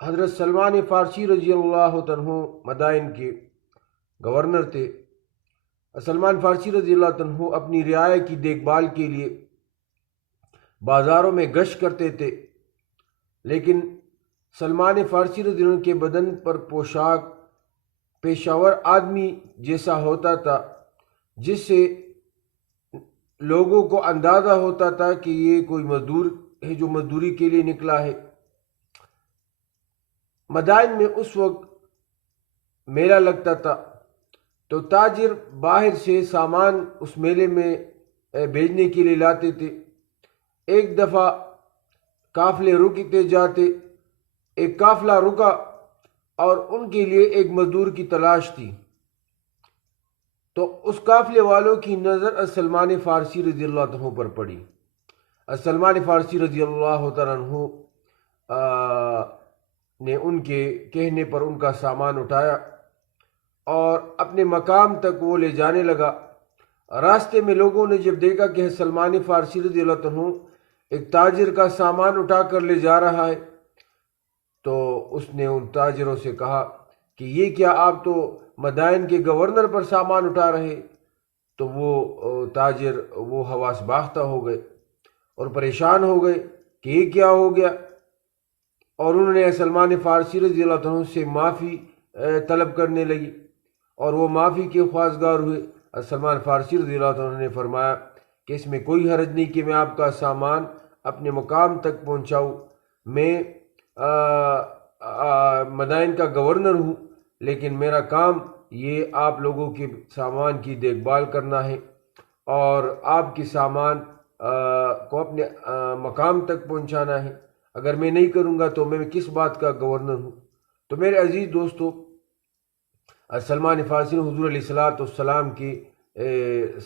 حضرت سلمان فارسی رضی اللہ عنہ مدائن کے گورنر تھے۔ سلمان فارسی رضی اللہ عنہ اپنی رعایا کی دیکھ بھال کے لیے بازاروں میں گشت کرتے تھے، لیکن سلمان فارسی رضی اللہ عنہ کے بدن پر پوشاک پیشاور آدمی جیسا ہوتا تھا، جس سے لوگوں کو اندازہ ہوتا تھا کہ یہ کوئی مزدور ہے جو مزدوری کے لیے نکلا ہے۔ مدائن میں اس وقت میلہ لگتا تھا، تو تاجر باہر سے سامان اس میلے میں بھیجنے کے لیے لاتے تھے۔ ایک دفعہ قافلے رکتے جاتے، ایک قافلہ رکا اور ان کے لیے ایک مزدور کی تلاش تھی، تو اس قافلے والوں کی نظر سلمان فارسی رضی اللہ عنہ پر پڑی۔ سلمان فارسی رضی اللہ تعالیٰ عنہ نے ان کے کہنے پر ان کا سامان اٹھایا اور اپنے مقام تک وہ لے جانے لگا۔ راستے میں لوگوں نے جب دیکھا کہ سلمان فارسی رضی اللہ عنہ ایک تاجر کا سامان اٹھا کر لے جا رہا ہے، تو اس نے ان تاجروں سے کہا کہ یہ کیا، آپ تو مدائن کے گورنر پر سامان اٹھا رہے؟ تو وہ تاجر وہ حواس باختہ ہو گئے اور پریشان ہو گئے کہ یہ کیا ہو گیا، اور انہوں نے سلمان فارسی رضی اللہ عنہ سے معافی طلب کرنے لگی اور وہ معافی کے خواستگار ہوئے۔ سلمان فارسی رضی اللہ عنہ نے فرمایا کہ اس میں کوئی حرج نہیں کہ میں آپ کا سامان اپنے مقام تک پہنچاؤں، میں مدائن کا گورنر ہوں، لیکن میرا کام یہ آپ لوگوں کے سامان کی دیکھ بھال کرنا ہے اور آپ کے سامان کو اپنے مقام تک پہنچانا ہے۔ اگر میں نہیں کروں گا تو میں کس بات کا گورنر ہوں؟ تو میرے عزیز دوستو، سلمان فارسی حضور علیہ الصلوۃ والسلام کے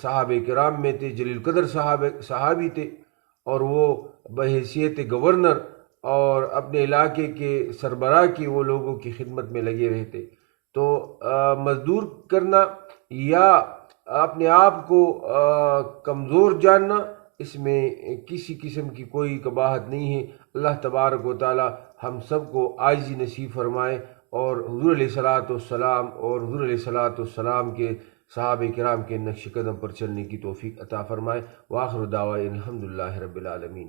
صحابہ کرام میں تھے، جلیل قدر صحابی تھے، اور وہ بحیثیت گورنر اور اپنے علاقے کے سربراہ کی وہ لوگوں کی خدمت میں لگے رہتے۔ تو مزدور کرنا یا اپنے آپ کو کمزور جاننا، اس میں کسی قسم کی کوئی قباحت نہیں ہے۔ اللہ تبارک و تعالی ہم سب کو عاجزی نصیب فرمائے اور حضور علیہ الصلوۃ والسلام اور حضور علیہ الصلوۃ والسلام کے صحابہ کرام کے نقش قدم پر چلنے کی توفیق عطا فرمائے۔ وآخر دعوانا الحمدللہ رب العالمین۔